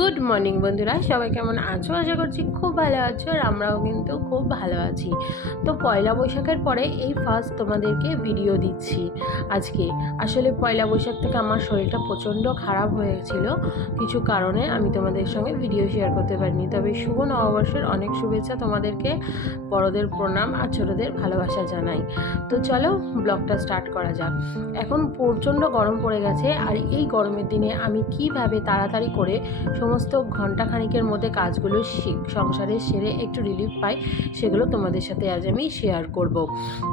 Good morning বন্ধুরা। সবাই কেমন আছো? আশা করছি খুব ভালো আছো আর আমরাও কিন্তু খুব ভালো আছি। তো পয়লা বৈশাখের পরে এই ফার্স্ট তোমাদেরকে ভিডিও দিচ্ছি আজকে। আসলে পয়লা বৈশাখ থেকে আমার শরীরটা প্রচণ্ড খারাপ হয়েছিল। কিছু কারণে আমি তোমাদের সঙ্গে ভিডিও শেয়ার করতে পারিনি। তবে শুভ নববর্ষের অনেক শুভেচ্ছা তোমাদেরকে বড়দের প্রণাম আর ছোটোদের ভালোবাসা জানাই। তো চলো ব্লগটা স্টার্ট করা যাক। এখন প্রচণ্ড গরম পড়ে গেছে আর এই গরমের দিনে আমি কীভাবে তাড়াতাড়ি করে সমস্ত ঘণ্টা খানিকের মধ্যে কাজগুলো সংসারে সেরে একটু রিলিফ পাই, সেগুলো তোমাদের সাথে আজ আমি শেয়ার করব।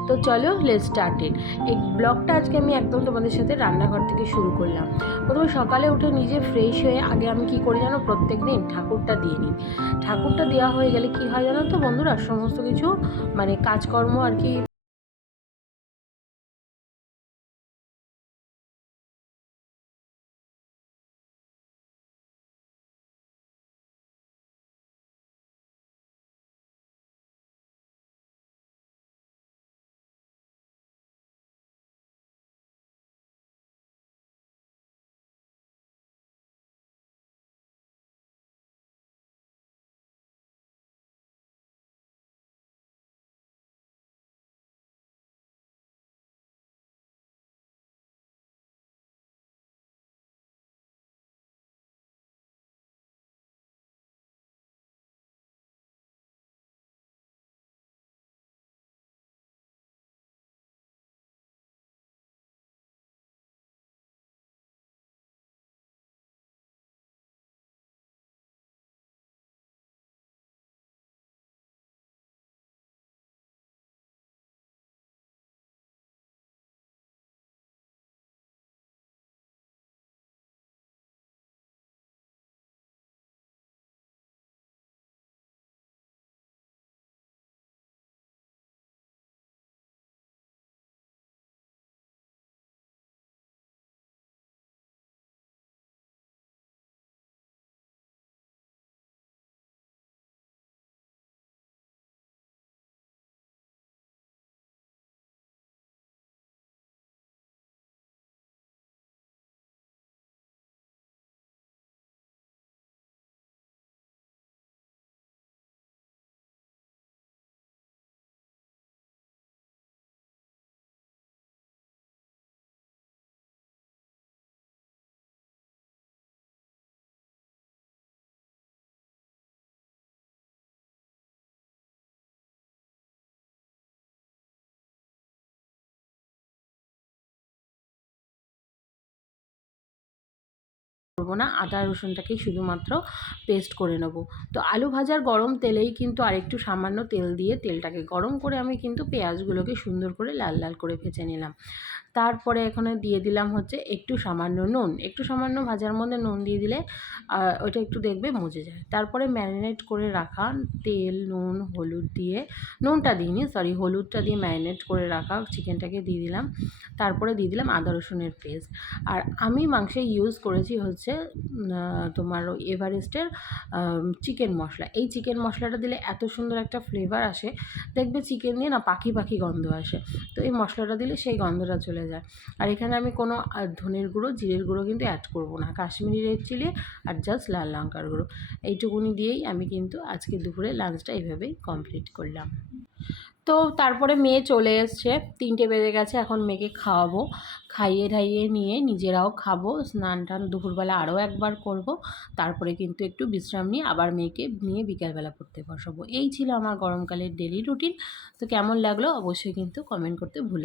তো চলো লেট স্টার্টেড এই ব্লগটা আজকে আমি একদম তোমাদের সাথে রান্নাঘর থেকে শুরু করলাম। প্রথমে সকালে উঠে নিজে ফ্রেশ হয়ে আগে আমি কি করি জানো? প্রত্যেক দিন ঠাকুরটা দিয়ে নিই। ঠাকুরটা দেওয়া হয়ে গেলে কি হয় জানো তো বন্ধুরা? সমস্ত কিছু মানে কাজকর্ম আর কি করব না, আদা, রসুনটাকেই শুধুমাত্র পেস্ট করে নেব। তো আলু ভাজার গরম তেলেই কিন্তু আরেকটু সামান্য তেল দিয়ে তেলটাকে গরম করে আমি কিন্তু পেঁয়াজগুলোকে সুন্দর করে লাল লাল করে ভেজে নিলাম। তারপরে এখানে দিয়ে দিলাম হচ্ছে একটু সামান্য নুন। একটু সামান্য ভাজার মধ্যে নুন দিয়ে দিলে ওটা একটু দেখবে মজে যায়। তারপরে ম্যারিনেট করে রাখা তেল, নুন, হলুদ দিয়ে, নুনটা দিইনি সরি হলুদটা দিয়ে ম্যারিনেট করে রাখা চিকেনটাকে দিয়ে দিলাম। তারপরে দিয়ে দিলাম আদা রসুনের পেস্ট। আর আমি মাংসে ইউজ করেছি হচ্ছে তোমার এভারেস্টের চিকেন মশলা। এই চিকেন মশলাটা দিলে এত সুন্দর একটা ফ্লেভার আসে। দেখবে চিকেন দিয়ে না পাখি পাখি গন্ধ আসে। তো এই মশলাটা দিলে সেই গন্ধটা চলে যায়। আর এখানে আমি কোনো ধনের গুঁড়ো, জিরের গুঁড়ো কিন্তু অ্যাড করব না। কাশ্মীরি রেড চিলি আর জাস্ট লাল লঙ্কার গুঁড়ো। এইটুকুনি দিয়েই আমি কিন্তু আজকে দুপুরে লাঞ্চটা এইভাবেই কমপ্লিট করলাম। তো তারপরে মেয়ে চলে এসছে। তিনটে বেজে গেছে, এখন মেয়েকে খাওয়াবো। খাইয়ে ঠাইয়ে নিয়ে নিজেরাও খাব। স্নান টান দুপুরবেলা আরও একবার করব। তারপরে কিন্তু একটু বিশ্রাম নিয়ে আবার মেয়েকে নিয়ে বিকালবেলা পড়তে বসাবো। এই ছিল আমার গরমকালের ডেলি রুটিন তো কেমন লাগল অবশ্যই কিন্তু কমেন্ট করতে ভুলে